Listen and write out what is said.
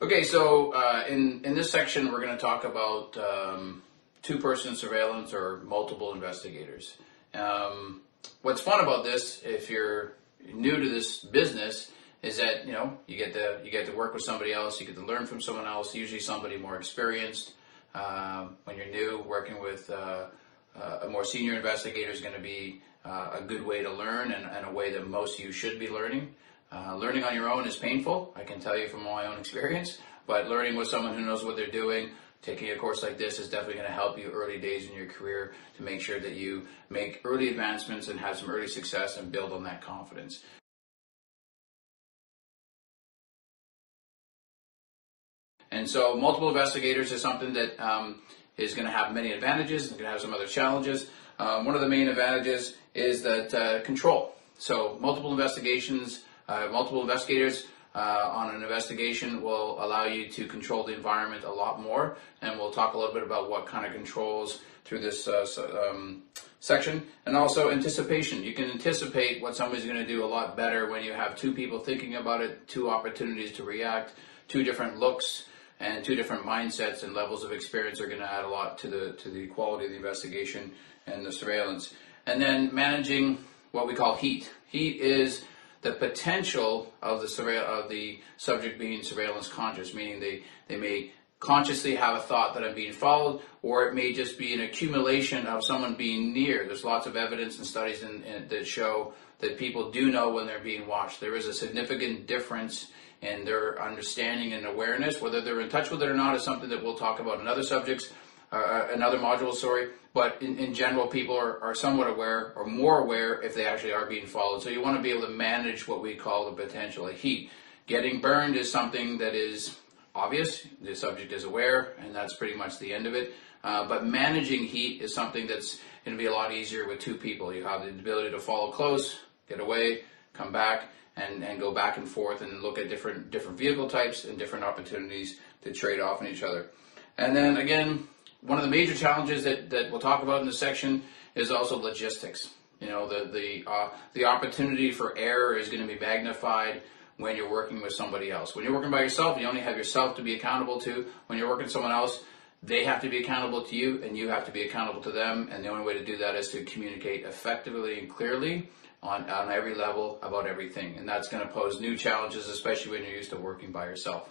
Okay, so in this section, we're going to talk about two-person surveillance or multiple investigators. What's fun about this, if you're new to this business, is that you get to work with somebody else, you get to learn from someone else, usually somebody more experienced. When you're new, working with a more senior investigator is going to be a good way to learn and a way that most of you should be learning. Learning on your own is painful, I can tell you from my own experience, but learning with someone who knows what they're doing, taking a course like this is definitely going to help you early days in your career to make sure that you make early advancements and have some early success and build on that confidence. And so multiple investigators is something that is going to have many advantages. It's going to have some other challenges. One of the main advantages is that control. So multiple investigators on an investigation will allow you to control the environment a lot more, and we'll talk a little bit about what kind of controls through this section. And also anticipation. You can anticipate what somebody's going to do a lot better when you have two people thinking about it, two opportunities to react, two different looks, and two different mindsets and levels of experience are going to add a lot to the quality of the investigation and the surveillance. And then managing what we call heat. Heat is the potential of the subject being surveillance conscious, meaning they may consciously have a thought that I'm being followed, or it may just be an accumulation of someone being near. There's lots of evidence and studies that show that people do know when they're being watched. There is a significant difference in their understanding and awareness. Whether they're in touch with it or not is something that we'll talk about in other subjects, another module, sorry. But in general, people are somewhat aware or more aware if they actually are being followed. So you want to be able to manage what we call the potential of heat. Getting burned is something that is obvious. The subject is aware, and that's pretty much the end of it. But managing heat is something that's going to be a lot easier with two people. You have the ability to follow close, get away, come back, and go back and forth and look at different vehicle types and different opportunities to trade off on each other. And then again, one of the major challenges that we'll talk about in this section is also logistics. The opportunity for error is going to be magnified when you're working with somebody else. When you're working by yourself, you only have yourself to be accountable to. When you're working with someone else, they have to be accountable to you, and you have to be accountable to them. And the only way to do that is to communicate effectively and clearly on every level about everything. And that's going to pose new challenges, especially when you're used to working by yourself.